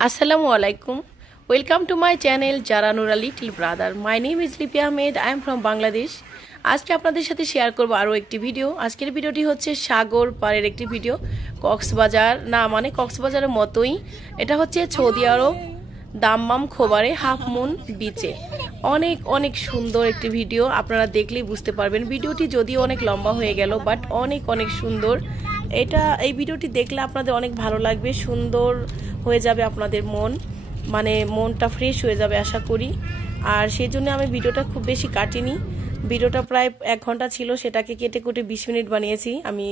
Assalamu alaikum. Welcome to my channel Jara Nura Little Brother. My name is Lipi Ahmed. I am from Bangladesh. আজকে আপনাদের সাথে share করব আরো একটি video. আজকের ভিডিওটি হচ্ছে সাগর পাড়ের একটি ভিডিও। কক্সবাজার না মানে কক্সবাজারের মতোই এটা হচ্ছে সৌদি আরব দাম্মাম খোবারে হাফ মুন বিচে। অনেক অনেক সুন্দর একটি ভিডিও, আপনারা দেখলেই বুঝতে পারবেন। ভিডিওটি যদিও অনেক লম্বা হয়ে গেল বাট অনেক অনেক সুন্দর। এই ভিডিওটি দেখলে আপনাদের অনেক ভালো লাগবে, সুন্দর হয়ে যাবে আপনাদের মন, মানে মনটা ফ্রেশ হয়ে যাবে আশা করি। আর সেই জন্য আমি ভিডিওটা খুব বেশি কাটিনি, ভিডিওটা প্রায় 1 ঘন্টা ছিল, সেটাকে কেটে কুটে 20 মিনিট বানিয়েছি। আমি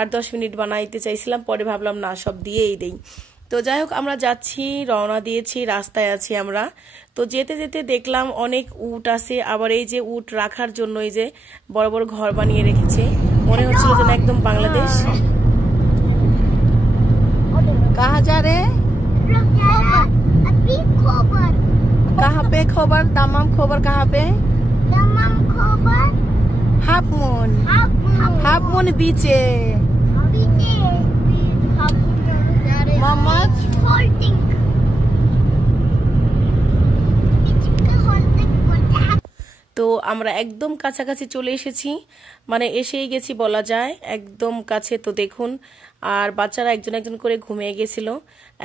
8-10 মিনিট বানাইতে চাইছিলাম, পরে ভাবলাম না সব দিয়েই দেই। তো যাই হোক, আমরা যাচ্ছি, রওনা দিয়েছি, রাস্তায় আছি আমরা। তো যেতে যেতে দেখলাম অনেক উট আছে, আবার এই যে উট রাখার জন্য এই যে বড় বড় ঘর বানিয়ে রেখেছে, মনে হচ্ছিল যেন একদম বাংলাদেশ। कहाँ जा रहे हैं? कहाँ पे खबर? दमाम खबर कहाँ पे? हाफ मून बीचे। मोहम्मद তো আমরা একদম কাছাকাছি চলে এসেছি, মানে এসেই গেছি বলা যায়, একদম কাছে। তো দেখুন, আর বাচ্চারা একজন একজন করে ঘুমিয়ে গেছিল,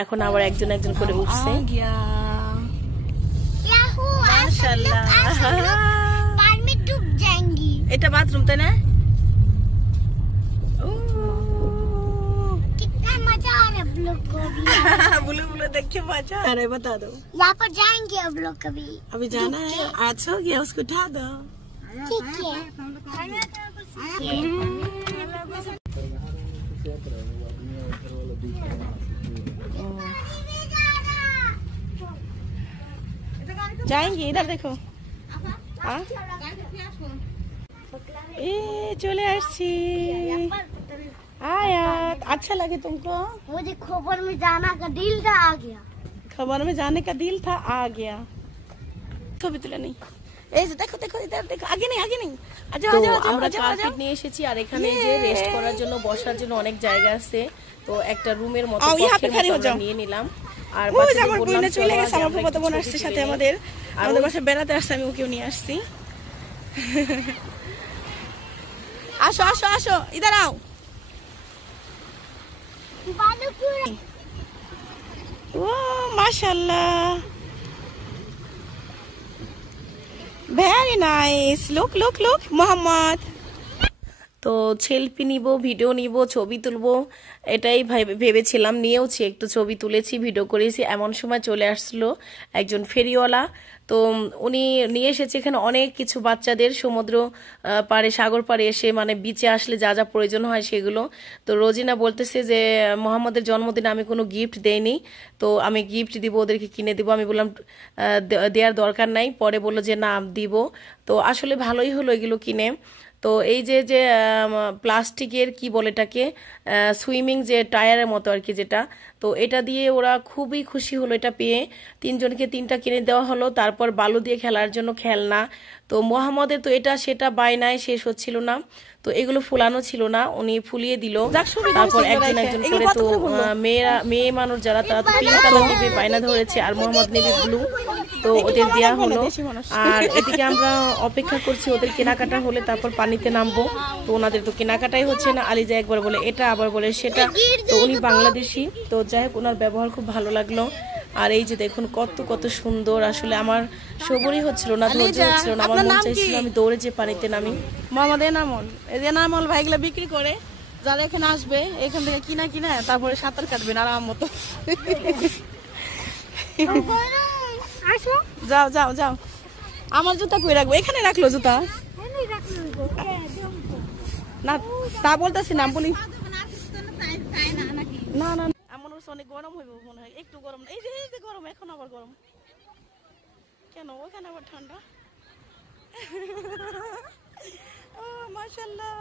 এখন আবার একজন একজন করে উঠছে। এটা বাথরুম তাই না? बुलो बुलो देख के मजा आ रहा है, बता दो। यहाँ पर जाएंगे अब लोग कभी। अभी जाना है, आज हो गया, उसको उठा दो। ठीक है। जाएंगे, इधर देखो। ए चले आसी आया। अच्छा लगे तुमको? मुझे खबर में जाना का दिल था, आ गया। खबर में जाने का दिल था, आ गया। कभी तुला नहीं। এই যে দেখো দেখো, ইধর দেখো, আগে নেই আগে নেই। আচ্ছা তো আচ্ছা আমরা আচ্ছা কার্পেট নিয়ে এসেছি, আর এখানে যে রেস্ট করার জন্য, বসার জন্য অনেক জায়গা আছে। তো একটা রুমের মতো আমরা নিয়ে নিলাম। আর বাচ্চাদের বললাম চলে গেছে, আমার ফুফাতো বোন আসছে সাথে, আমাদের বাসায় বেড়াতে আসছে, আমি ওকেও নিয়ে আসছি। আসো আসো আসো, ইধর আও। ও মাশাআল্লাহ, very nice. Look look look Mohammad. তো সেলফি নিব, ভিডিও নিব, ছবি তুলবো, এটাই ভেবেছিলাম। নিয়েওছি, একটু ছবি তুলেছি, ভিডিও করেছি। এমন সময় চলে আসলো একজন ফেরিওয়ালা। তো উনি নিয়ে এসেছে এখানে অনেক কিছু বাচ্চাদের, সমুদ্র পাড়ে, সাগর পাড়ে এসে, মানে বিচে আসলে যা যা প্রয়োজন হয় সেগুলো। তো রোজিনা বলতেছে যে মোহাম্মদের জন্মদিনে আমি কোনো গিফট দেইনি, তো আমি গিফট দিব, ওদেরকে কিনে দিব। আমি বললাম দেওয়ার দরকার নাই, পরে বললো যে না দিব। তো আসলে ভালোই হলো এগুলো কিনে। তো এই যে যে প্লাস্টিকের কি বলে এটাকে, সুইমিং যে টায়ারের মতো আর কি যেটা, তো এটা দিয়ে ওরা খুবই খুশি হলো এটা পেয়ে। 3 জনকে 3টা কিনে দেওয়া হলো। তারপর বালু দিয়ে খেলার জন্য খেলনা। তো মোহাম্মদের তো এটা সেটা বায়নায় শেষ হচ্ছিল না, তো এগুলো ফুলানো ছিল না, উনি ফুলিয়ে দিল। তারপর একজন একজন করে, তো মেয়ে মানুষ যারা, তারা তো পিঙ্ক কালার নেবে বায়না ধরেছে, আর মোহাম্মদ নেবে ব্লু, তো ওদের দেওয়া হলো। আর এদিকে আমরা অপেক্ষা করছি ওদের কেনাকাটা হলে তারপর পানিতে নামবো। তো ওনাদের তো কেনাকাটাই হচ্ছে না, আলিজা একবার বলে এটা, আবার বলে সেটা। তো উনি বাংলাদেশি, তো যাই হোক, ওনার ব্যবহার খুব ভালো লাগলো। আর এই যে দেখুন কত কত সুন্দর, আসলে আমার সবরই হচ্ছিল না, ধৈর্য হচ্ছিল না, আমার মন চাইছিল আমি দৌড়ে যে পানিতে নামি। মোহাম্মদ এনামল, এই যে এনামল ভাইগুলো বিক্রি করে, যারা এখানে আসবে এখান থেকে কিনা কিনা তারপরে সাঁতার কাটবেন আরাম মতো। যাও যাও যাও, আমার জুতা কই রাখবো? এখানে রাখলো জুতা না, তা বলতেছি না, বলি না না, আমার অনেক গরম হইব মনে হয়, একটু গরম, এই যে গরম, এখন আবার গরম কেন? ওখানে আবার ঠান্ডা। ও মাশাআল্লাহ,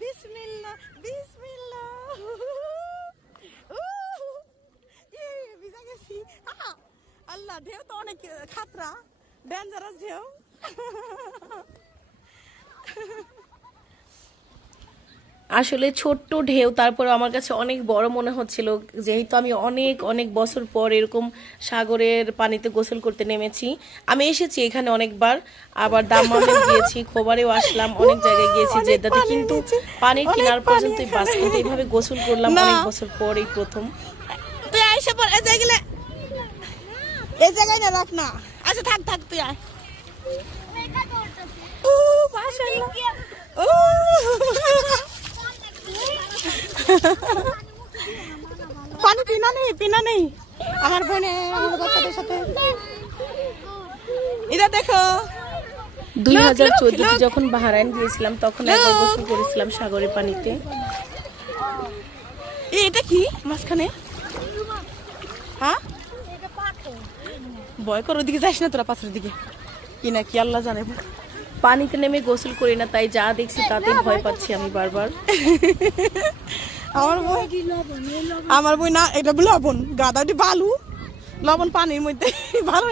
বিসমিল্লাহ বিসমিল্লাহ। ভিজা গেছি। আল্লাহ, ঢেউ তো অনেক খাতরা, ডেঞ্জারাস ঢেউ। আসলে ছোট্ট ঢেউ, তারপরে আমার কাছে অনেক বড় মনে হচ্ছিল, যেহেতু আমি অনেক অনেক বছর পর এরকম সাগরের পানিতে গোসল করতে নেমেছি। আমি এসেছি এখানে অনেকবার, আবার দাম্মামে গিয়েছি, খোবারেও আসলাম, অনেক জায়গায় গিয়েছি জেদ্দাতে, কিন্তু পানির কিনার পর্যন্তই বাস। কিন্তু এইভাবে গোসল করলাম অনেক বছর পর, এই প্রথম। তুই আইসা পর এই জায়গায় না রাখ না। আচ্ছা থাক থাক, তুই আয়। ও মাশাআল্লাহ, ও পানি পিনা নেই আমার বোনে আমার বাচ্চাদের সাথে। এটা দেখো 2014 যখন বাহরাইন গিয়েছিলাম তখন একবার গোসল করেছিলাম সাগরের পানিতে। এটা কি মাঝখানে? হ্যাঁ ভয় কর, ওদিকে যাস না তোরা, পাথরের দিকে কি না কি আল্লাহ জানে। পানিতে নেমে গোসল করি না, তাই যা দেখছি তাতে ভয় পাচ্ছি আমি বারবার। আমার বই না, এটা লবণ গাদা, ওটি বালু, লবণ পানির মধ্যে ভালো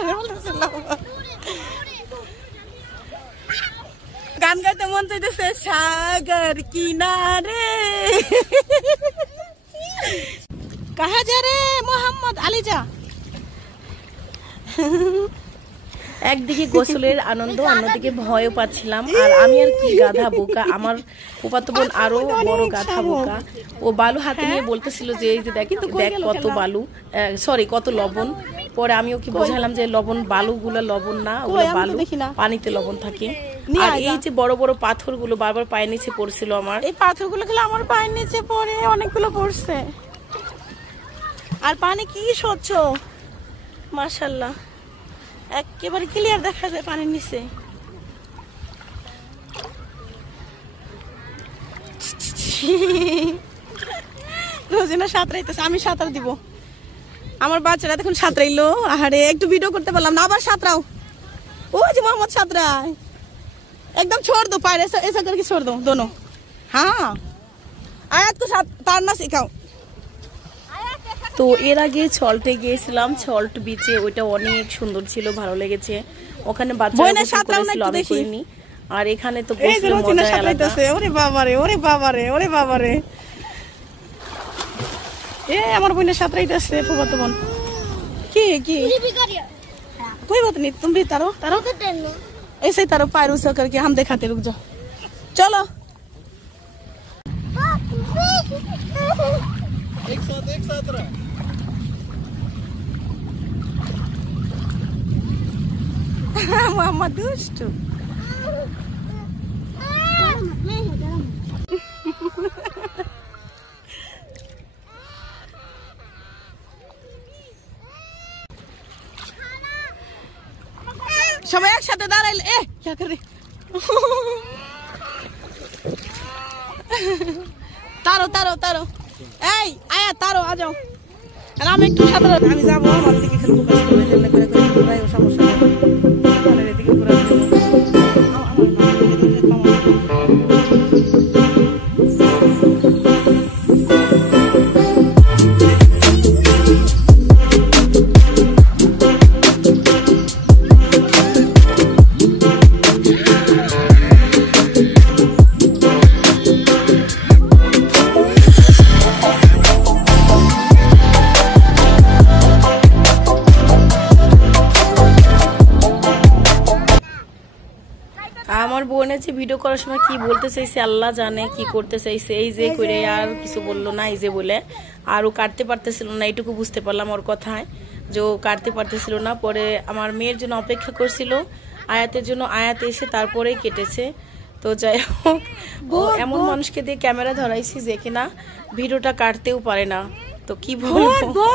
গান গাইতে মন চাইতেছে সাগর কিনারে কাহা যা রে মোহাম্মদ আলী যা। একদিকে গোসলের আনন্দ, অন্যদিকে ভয়ও পাচ্ছিলাম। আর আমি আর কি গাধা বোকা, আমার ফুফাতো বোন আরো বড় গাধা বোকা। ও বালু হাতে নিয়ে বলতেছিল যে এই যে দেখ কত বালু, সরি কত লবণ। পরে আমি ওকে বোঝালাম যে লবণ, বালুগুলো লবণ না, ওগুলো বালু, পানিতে লবণ থাকে। আর এই যে বড় বড় পাথরগুলো বারবার পায়ের নিচে পড়ছিল আমার, এই পাথরগুলো গুলো আমার পায়ের নিচে পড়ে অনেকগুলো পড়ছে। আর পানি কি স্বচ্ছ মাশাআল্লাহ, একেবারে ক্লিয়ার দেখা যায় পানির নিচে। রোজিনা সাঁতরাইতেছে, আমি সাঁতার দিব। আমার বাচ্চারা দেখুন সাঁতরাইলো, আহারে একটু ভিডিও করতে পারলাম না। আবার সাঁতরাও, ওই যে মোহাম্মদ সাঁতরায়, एकदम छोड़ दो पैर, ऐसा करके छोड़ दो दोनों। हाँ आयात को तैरना सिखाओ। তো এর আগে ছল্টে গিয়েছিলাম, ছল্ট বিচে, ওইটা অনেক সুন্দর ছিল, ভালো লেগেছে। ওখানে বাচ্চারা আমি করিনি। আর এখানে তো গোসলের মজাই আলাদা। ওরে বাবারে, ওরে বাবারে, ওরে বাবারে, এ আমার বোনের সাঁতরাইতেছে ফুফাতো বোন। কি কি कोई बात नहीं, तुम भी तारो तारो ऐसे तारो पैर ऊंचा करके, हम दिखाते, रुक जाओ, चलो एक साथ रहा। मोहम्मद दुष्ट সবাই একসাথে দাঁড়াইলে এ কি করে তারো তারো তারো, এই আয়া তারো, আ যাও। আর আমি একটু সাথে আমি যাবো, আমার দিকে খেলবো, সমস্যা এদিকে ঘুরে আমার বোন আছে ভিডিও করার সময় কি বলতে চাইছে আল্লাহ জানে, কি করতে চাইছে। এই যে করে আর কিছু বললো না, এই যে বলে। আর ও কাটতে পারতেছিল না, এইটুকু বুঝতে পারলাম ওর কথায়, যে ও কাটতে পারতেছিল না। পরে আমার মেয়ের জন্য অপেক্ষা করছিল, আয়াতের জন্য, আয়াতে এসে তারপরেই কেটেছে। তো যাই হোক, এমন মানুষকে দিয়ে ক্যামেরা ধরাইছি যে কিনা ভিডিওটা কাটতেও পারে না। তো কি বলবো,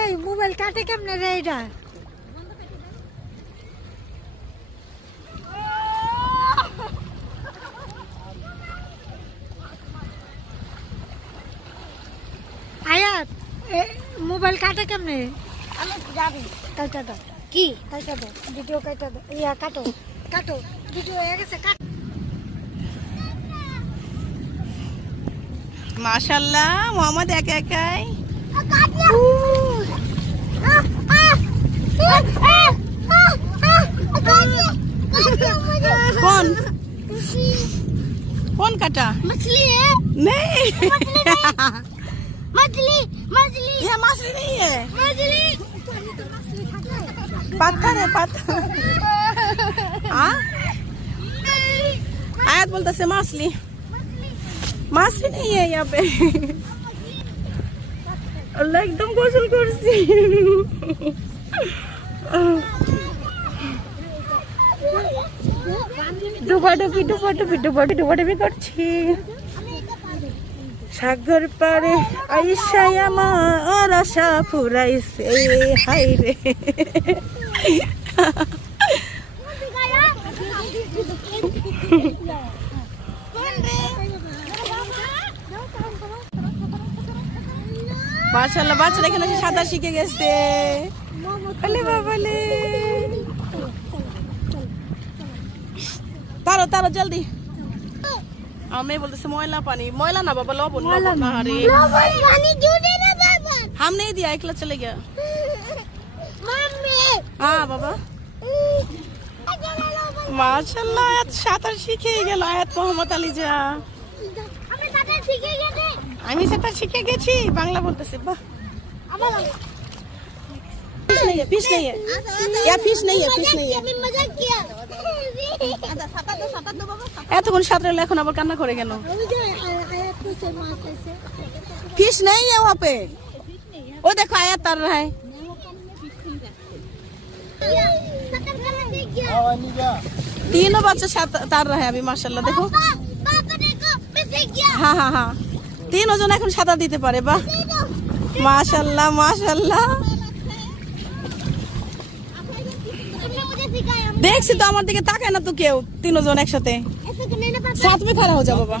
এই মোবাইল কাটে কেমনে রে এটা? আয়াত মোবাইল কাটে কেমনে? আমি জানি, কাটা দাও। কি কাটা দাও? ভিডিও কাটা দাও, ইয়া কাটো কাটো, ভিডিও হয়ে গেছে, কাট। মাশাআল্লাহ মোহাম্মদ একা একাই। कौन कौन काटा? मछली है। मछली मछली ये मछली नहीं है, मछली पत्थर है पत्थर। हाँ आयत बोलता से मछली, मछली नहीं है यहाँ पे। अल्लाह एकदम गोसल करছি। ডুবাডুবি ডুবাডুবি ডুবাডুবি ডুবাডুবি করছি সাগর পারে আইসাই আমার আশা ফুরাইছে হাই রে। মাশাআল্লাহ বাচ্চারা এখানে এসে সাঁতার শিখে গেছে। আলে বাবালে তারো তারো জলদি। আমার মেয়ে বলতেছে ময়লা পানি, ময়লা না বাবা লবণ, লবণ না রে, पानी क्यों दे रहा बाबा हम नहीं दिया एकला चले गया। मम्मी हाँ बाबा মাশাআল্লাহ আয়াত সাঁতার শিখে গেল। আয়াত মোহাম্মদ আলী যা हमें साथ सीखे गए আমি সাঁতার শিখে গেছি বাংলা বলতেছে। বাহ फिश नहीं है या फिश नहीं है, फिश नहीं है। मजाक किया এতক্ষণ সাঁতরে এখন আবার কান্না করে কেন? फिश नहीं है वहाँ पे, वो देखो आयत तर रहा है। तीनों बच्चे तर रहे हैं अभी माशाल्लाह। देखो हाँ हाँ हाँ तीनों জন এখন সাঁতার দিতে পারে। বাহ মাশাআল্লাহ মাশাআল্লাহ। দেখছি তো আমার দিকে তাকায় না তো কেউ। तीनों জন একসাথে साथ में खड़ा हो जाओ बाबा।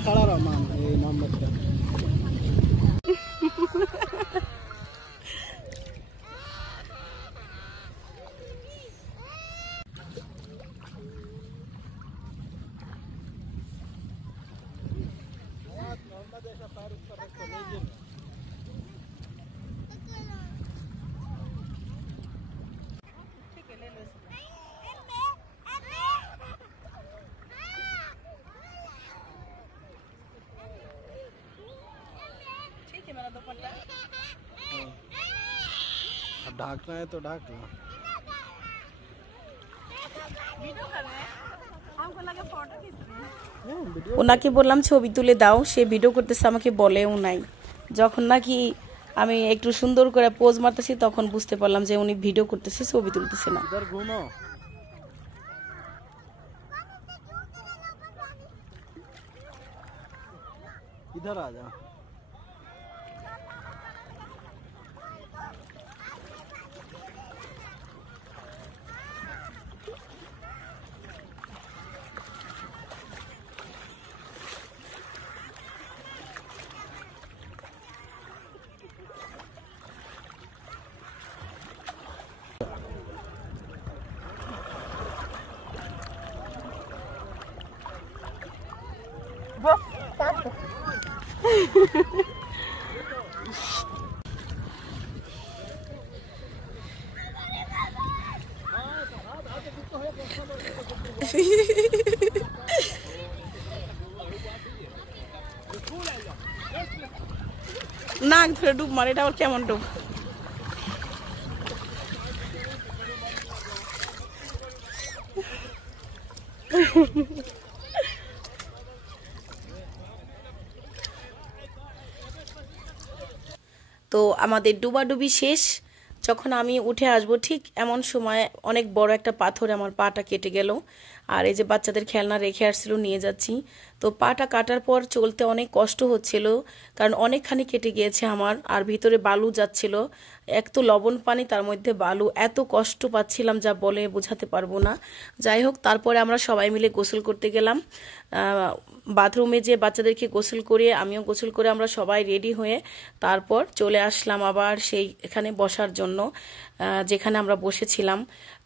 अब ढाकना है तो ढाक लो। ওনাকে বললাম ছবি তুলে দাও, সে ভিডিও করতেছে, আমাকে বলেও নাই। যখন নাকি আমি একটু সুন্দর করে পোজ মারতেছি তখন বুঝতে পারলাম যে উনি ভিডিও করতেছে, ছবি তুলতেছে না। इधर घूमो, इधर आ जाओ। নাক ধরে ডুব মারে, এটা আবার কেমন ডুব? তো আমাদের ডুবাডুবি শেষ। যখন আমি উঠে আসবো ঠিক এমন সময় অনেক বড় একটা পাথর আমার পাটা কেটে গেল। আর এই যে বাচ্চাদের খেলনা রেখে আসছিল নিয়ে যাচ্ছি। তো পাটা কাটার পর চলতে অনেক কষ্ট হচ্ছিল, কারণ অনেকখানি কেটে গিয়েছে আমার। আর ভিতরে বালু যাচ্ছিল, এক তো লবণ পানি, তার মধ্যে বালু, এত কষ্ট পাচ্ছিলাম যা বলে বোঝাতে পারবো না। যাই হোক, তারপরে আমরা সবাই মিলে গোসল করতে গেলাম। বাথরুমে যে বাচ্চাদেরকে গোসল করিয়ে আমিও গোসল করে আমরা সবাই রেডি হয়ে তারপর চলে আসলাম আবার সেই এখানে বসার জন্য যেখানে আমরা বসেছিলাম।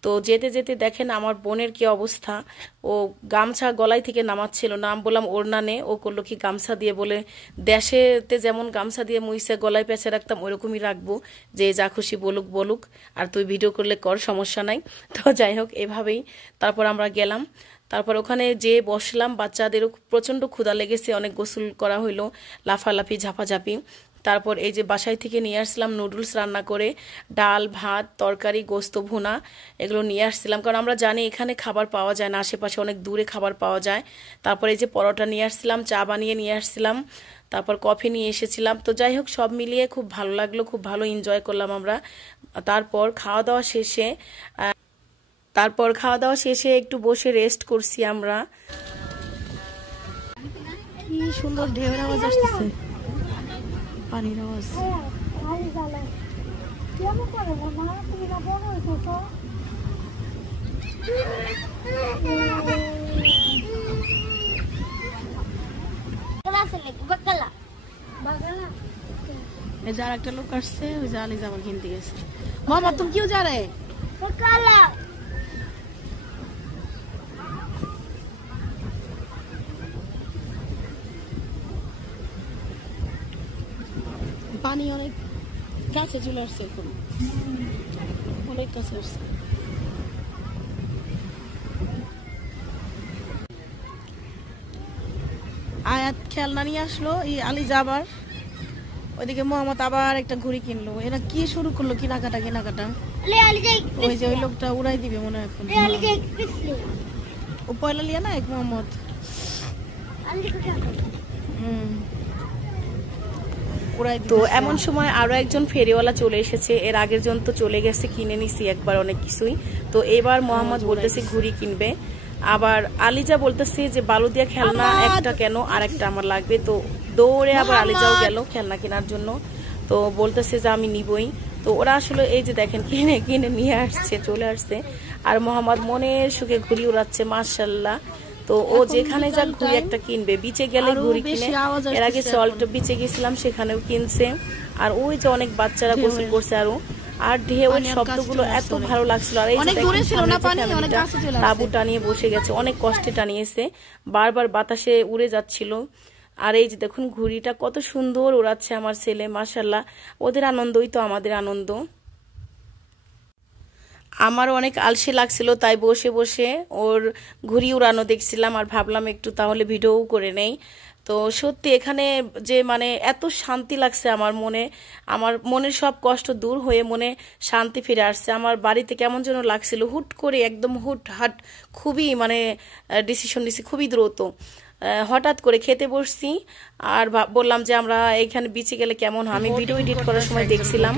তো যেতে যেতে দেখেন আমার বোনের কি অবস্থা, ও গামছা গলায় থেকে নামাচ্ছিল না। আমি বললাম ওড়না নে, ও করলো কি গামছা দিয়ে, বলে দেশেতে যেমন গামছা দিয়ে মুইসে গলায় পেঁচে রাখতাম ওইরকমই রাখবো, যে যা খুশি বলুক বলুক, আর তুই ভিডিও করলে কর, সমস্যা নাই। তো যাই হোক এভাবেই তারপর আমরা গেলাম। তারপর ওখানে যে বসলাম, বাচ্চাদেরও প্রচণ্ড ক্ষুধা লেগেছে, অনেক গোসল করা হইলো, লাফালাফি ঝাপাঝাপি। তারপর এই যে বাসায় থেকে নিয়ে আসছিলাম নুডলস রান্না করে, ডাল ভাত তরকারি গোস্ত ভুনা এগুলো নিয়ে আসছিলাম, কারণ আমরা জানি এখানে খাবার পাওয়া যায় না, আশেপাশে অনেক দূরে খাবার পাওয়া যায়। তারপর এই যে পরোটা নিয়ে আসছিলাম, চা বানিয়ে নিয়ে আসছিলাম, তারপর কফি নিয়ে এসেছিলাম। তো যাই হোক সব মিলিয়ে খুব ভালো লাগলো, খুব ভালো এনজয় করলাম আমরা। তারপর খাওয়া দাওয়া শেষে একটু বসে রেস্ট করছি আমরা। কি সুন্দর ঢেউয়ের আওয়াজ আসতেছে, পানির আওয়াজ। এই যে আর একটা লোক আসছে, ওই যে আলি জামা কিনতে গেছে। মামা তুমি কিউ যা রে? পানি অনেক কাছে চলে আসছে, এখন অনেক কাছে আসছে। আয়াত খেলনা নিয়ে আসলো, এই আলি যাবার ওইদিকে মোহাম্মদ আবার একটা ঘুড়ি কিনলো। এরা কি শুরু করলো কেনাকাটা। ওই যে ওই লোকটা উড়াই দিবে মনে হয় এখন। ও পয়লা লিয়া না এক মোহাম্মদ। তো এমন সময় আরো একজন ফেরিওয়ালা চলে এসেছে, এর আগের জন তো চলে গেছে, কিনে নিছি একবার অনেক কিছুই। তো এবার মোহাম্মদ বলতেছে ঘুড়ি কিনবে, আবার আলিজা বলতেছে যে বালু দিয়া খেলনা একটা কেন, আর একটা আমার লাগবে। তো দৌড়ে আবার আলিজাও গেল খেলনা কেনার জন্য, তো বলতেছে যে আমি নিবই। তো ওরা আসলে এই যে দেখেন কিনে কিনে নিয়ে আসছে, চলে আসছে, আর মোহাম্মদ মনের সুখে ঘুড়ি উড়াচ্ছে মাশাআল্লাহ। তো ও যেখানে যাক ঘুড়ি একটা কিনবে, বিচে গেলে ঘুড়ি কিনে। এর আগে সল্ট বিচে গেছিলাম, সেখানেও কিনছে। আর ওই যে অনেক বাচ্চারা গোসল করছে, আর ঢেউয়ের শব্দগুলো এত ভালো লাগছিল। আর এই যে তাবু টানিয়ে বসে গেছে, অনেক কষ্টে টানিয়েছে, বারবার বাতাসে উড়ে যাচ্ছিল। আর এই যে দেখুন ঘুড়িটা কত সুন্দর উড়াচ্ছে আমার ছেলে, মাশাআল্লাহ। ওদের আনন্দই তো আমাদের আনন্দ। আমারও অনেক আলসে লাগছিল, তাই বসে বসে ওর ঘুড়ি উড়ানো দেখছিলাম, আর ভাবলাম একটু তাহলে ভিডিও করে নেই। তো সত্যি এখানে যে মানে এত শান্তি লাগছে আমার মনের সব কষ্ট দূর হয়ে মনে শান্তি ফিরে আসছে। আমার বাড়িতে কেমন যেন লাগছিল, হুট করে একদম হুটহাট, খুবই মানে ডিসিশন নিছি খুবই দ্রুত। হঠাৎ করে খেতে বসছি, আর বললাম যে আমরা এখানে বিচে গেলে কেমন হয়। আমি ভিডিও এডিট করার সময় দেখছিলাম,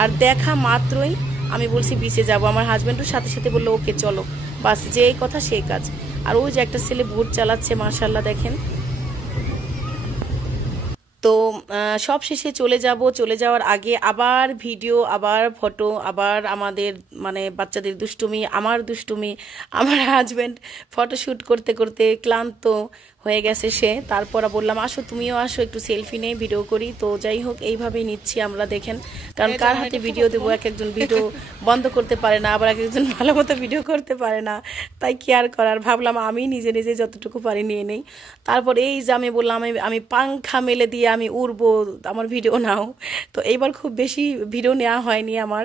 আর দেখা মাত্রই আমি বলছি বিচে যাব। আমার হাজবেন্ডের সাথে সাথে বললো ওকে চলো, বাস যে এই কথা সেই কাজ। আর ওই যে একটা ছেলে বুট চালাচ্ছে, মাশাআল্লাহ দেখেন। তো সব শেষে চলে যাওয়ার আগে আবার ভিডিও, আবার ফটো, আবার আমাদের মানে বাচ্চাদের দুষ্টুমি, আমার দুষ্টুমি। আমার হাজবেন্ড ফটোশ্যুট করতে করতে ক্লান্ত হয়ে গেছে সে। তারপর বললাম আসো তুমিও আসো, একটু সেলফি নেই, ভিডিও করি। তো যাই হোক এইভাবেই নিচ্ছি আমরা, দেখেন। কারণ কার হাতে ভিডিও দেবো, এক একজন ভিডিও বন্ধ করতে পারে না, আবার এক একজন ভালো মতো ভিডিও করতে পারে না, তাই কি আর করার। ভাবলাম আমি নিজে নিজে যতটুকু পারি নিয়ে নেই। তারপর এই যে আমি বললাম আমি পাংখা মেলে দিয়ে আমি উড়বো, আমার ভিডিও নাও। তো এইবার খুব বেশি ভিডিও নেওয়া হয়নি আমার,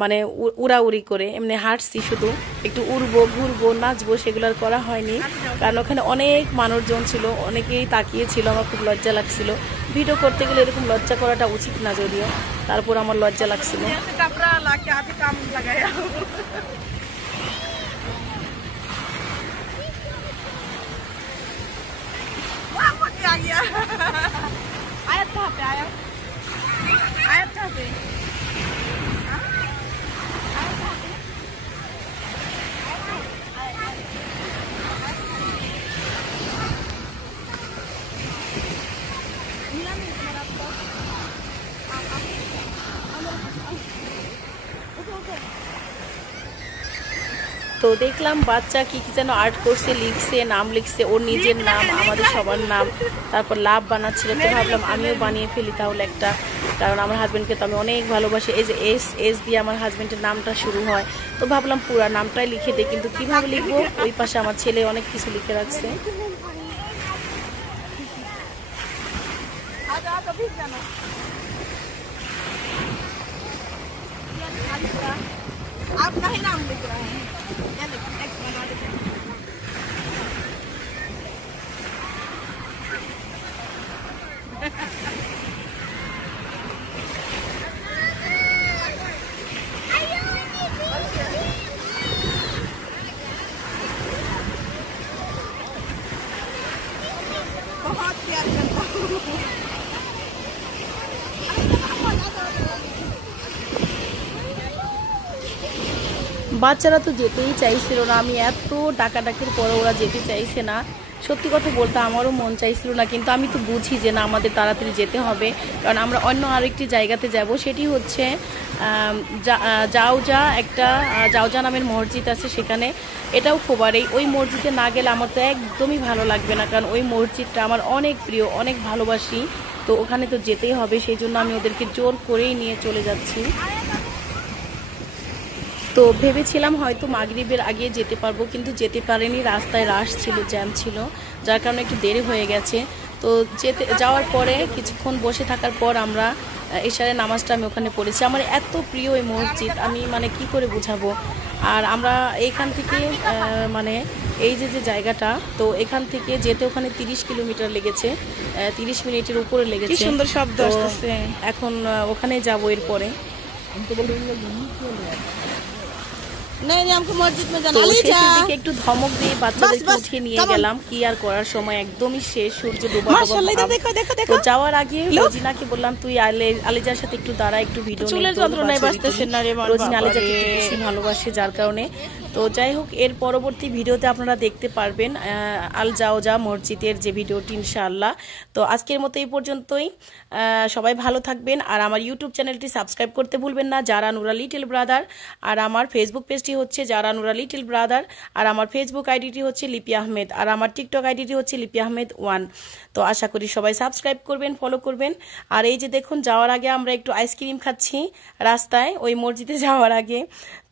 মানে উড়াউড়ি করে এমনি হাঁটছি, শুধু একটু উড়বো ঘুরবো নাচবো সেগুলো আর করা হয়নি, কারণ ওখানে অনেক মানুষজন ছিল, অনেকেই তাকিয়েছিল। আমার খুব লজ্জা লাগছিল, ভিডিও করতে গেলে এরকম লজ্জা করাটা উচিত না যদিও, তারপর আমার লজ্জা লাগছিল। তো দেখলাম বাচ্চা কি কি যেন আর্ট করছে, লিখছে, নাম লিখছে, ওর নিজের নাম, আমাদের সবার নাম, তারপর লাভ বানাচ্ছিল। তো ভাবলাম আমিও বানিয়ে ফেলি তাহলে একটা, কারণ আমার হাজব্যান্ডকে তো আমি অনেক ভালোবাসি। এই যে এস দিয়ে আমার হাজব্যান্ডের নামটা শুরু হয়, তো ভাবলাম পুরা নামটাই লিখে দিই, কিন্তু কিভাবে লিখবো? ওই পাশে আমার ছেলে অনেক কিছু লিখে রাখছে। आपका ही नाम लिख रहा है, क्या लिख टेक्स्ट बना देते हैं। बहुत प्यार करता हूँ। বাচ্চারা তো যেতেই চাইছিল না, আমি এত ডাকাডাকির পরে ওরা যেতে চাইছে না। সত্যি কথা বলতে আমারও মন চাইছিল না, কিন্তু আমি তো বুঝি যে না আমাদের তাড়াতাড়ি যেতে হবে, কারণ আমরা অন্য আরেকটি জায়গাতে যাব। সেটি হচ্ছে জাউজা নামের মসজিদ আছে সেখানে, এটাও খোবারেই। ওই মসজিদে না গেলে আমার তো একদমই ভালো লাগবে না, কারণ ওই মসজিদটা আমার অনেক প্রিয়, অনেক ভালোবাসি। তো ওখানে তো যেতেই হবে, সেই জন্য আমি ওদেরকে জোর করেই নিয়ে চলে যাচ্ছি। তো ভেবেছিলাম হয়তো মাগরিবের আগে যেতে পারবো, কিন্তু যেতে পারিনি। রাস্তায় রাশ ছিল, জ্যাম ছিল, যার কারণে একটু দেরি হয়ে গেছে। তো যাওয়ার পরে কিছুক্ষণ বসে থাকার পর আমরা এশারের নামাজটা আমি ওখানে পড়েছি। আমার এত প্রিয় এই মসজিদ, আমি মানে কি করে বুঝাবো। আর আমরা এইখান থেকে মানে এই যে জায়গাটা, তো এখান থেকে যেতে ওখানে 30 কিলোমিটার লেগেছে, 30 মিনিটের উপরে লেগেছে। কি সুন্দর শব্দ আসছে। এখন ওখানে যাবো এরপরে। नहीं नहीं हमको मस्जिद में जाना। তো अली जा। শেষের দিকে একটু ধমক দিয়ে বাচ্চাদেরকে বাস, উঠিয়ে নিয়ে come on। গেলাম। কি আর করার, সময় একদমই শেষ, সূর্য ডোবা মাশাআল্লাহ, ডোবা। দেখো দেখো তো দেখো। যাওয়ার আগে রোজিনাকে বললাম তুই আলিজার সাথে একটু দাঁড়া, একটু ভিডিও চুলের যন্ত্রণায় বাঁচতেছে না রে আমার রোজিনা বাবা আলিজাকে রে। একটু বেশি ভালোবাসে, যার কারণে। তো যাই হোক, এর পরবর্তী ভিডিওতে আপনারা দেখতে পারবেন আল জাওজা মসজিদের যে ভিডিওটি, ইনশাআল্লাহ। তো আজকের মতো এই পর্যন্তই। সবাই ভালো থাকবেন, আর আমার ইউটিউব চ্যানেলটি সাবস্ক্রাইব করতে ভুলবেন না, যারা নুরা লিটল ব্রাদার। আর আমার ফেসবুক পেজটি হচ্ছে যারা নুরা লিটল ব্রাদার, আর আমার ফেসবুক আইডিটি হচ্ছে লিপি আহমেদ, আর আমার টিকটক আইডিটি হচ্ছে লিপি আহমেদ 1। তো আশা করি সবাই সাবস্ক্রাইব করবেন, ফলো করবেন। আর এই যে দেখুন, যাওয়ার আগে আমরা একটু আইসক্রিম খাচ্ছি রাস্তায়, ওই মসজিদে যাওয়ার আগে।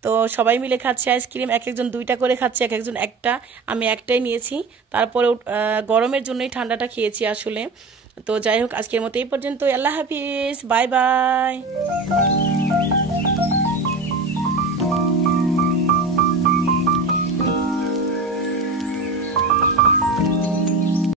তো সবাই মিলে খাচ্ছে আইসক্রিম, এক একজন 2টা করে খাচ্ছে, এক একজন একটা। আমি একটাই নিয়েছি, তারপরে গরমের জন্যই ঠান্ডাটা খেয়েছি আসলে। তো যাই হোক, আজকের মতো এই পর্যন্ত। আল্লাহ হাফিজ, বাই বাই।